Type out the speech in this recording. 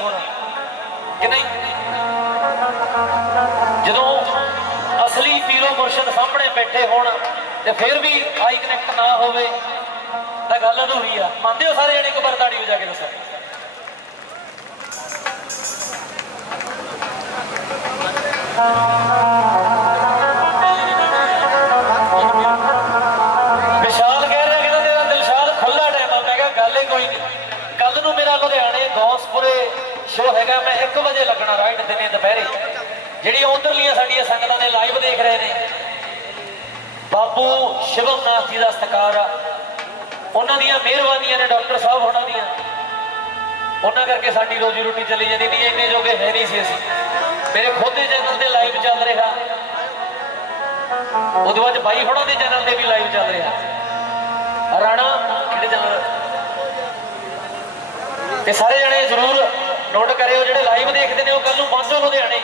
ਹੁਣ। ਕਿ ਨਹੀਂ? ਜਦੋਂ ਅਸਲੀ ਪੀਰੋ ਮੁਰਸ਼ਦ ਸਾਹਮਣੇ ਬੈਠੇ ਹੋਣ ਤੇ ਫਿਰ ਵੀ ਆਈ ਕਨੈਕਟ ਨਾ ਹੋਵੇ, ਤਾਂ ਗੱਲ ਅਧੂਰੀ ਆ। ਮੰਨਦੇ ਹੋ ਸਾਰੇ ਜਣੇ ਇੱਕ ਵਾਰ ਵਜਾ ਕੇ ਦੱਸੋ? ਵਿਸ਼ਾਲ ਕਹਿ ਰਿਹਾ ਕਿ ਤੇਰਾ ਦਿਲਸ਼ਾਦ ਖੁੱਲਾ ਟਾਈਮ ਆ। ਮੈਂ ਕਿਹਾ, ਗੱਲ ਹੀ ਕੋਈ ਨਹੀਂ। ਕੱਲ ਨੂੰ ਮੇਰਾ ਲੁਧਿਆਣੇ ਗੌਸਪੁਰ ਸ਼ੋ ਹੈਗਾ, ਮੈਂ 1 ਵਜੇ ਲੱਗਣਾ ਰਾਈਟ ਦਿਨੇ ਦੁਪਹਿਰੇ। ਜਿਹੜੀ ਉਧਰਲੀਆਂ ਸਾਡੀਆਂ ਸੰਗਤਾਂ ਨੇ ਲਾਈਵ ਦੇਖ ਰਹੇ ਨੇ। ਬਾਪੂ ਸ਼ਿਵਮ ਨਾਥ ਜੀ ਦਾ ਸਤਿਕਾਰ ਆ। ਉਹਨਾਂ ਦੀਆਂ ਮਿਹਰਬਾਨੀਆਂ ਨੇ ਡਾਕਟਰ ਸਾਹਿਬ ਹੋਣਾ ਦੀਆਂ। ਉਹਨਾਂ ਕਰਕੇ ਸਾਡੀ ਰੋਜੀ ਰੋਟੀ ਚੱਲੀ ਜਾਂਦੀ। ਨਹੀਂ, ਇੰਨੇ ਜੋਗੇ ਹੈ ਨਹੀਂ ਸੀ ਅਸੀਂ। ਮੇਰੇ ਖੁਦ ਦੇ ਚੈਨਲ ਤੇ ਲਾਈਵ ਚੱਲ ਰਿਹਾ। ਉਹਦੇ ਬਾਅਦ ਬਾਈ ਹੋਣਾ ਦੇ ਚੈਨਲ ਤੇ ਵੀ ਲਾਈਵ ਚੱਲ ਰਿਹਾ। ਰਾਣਾ ਕਿਹੜੇ ਚੈਨਲ ਤੇ ਸਾਰੇ ਜਣੇ ਜ਼ਰੂਰ ਨੋਟ ਕਰਿਓ ਜਿਹੜੇ ਲਾਈਵ ਦੇਖਦੇ ਨੇ ਉਹ ਕੱਲ ਨੂੰ ਪਹੁੰਚੋ ਲੁਧਿਆਣੇ।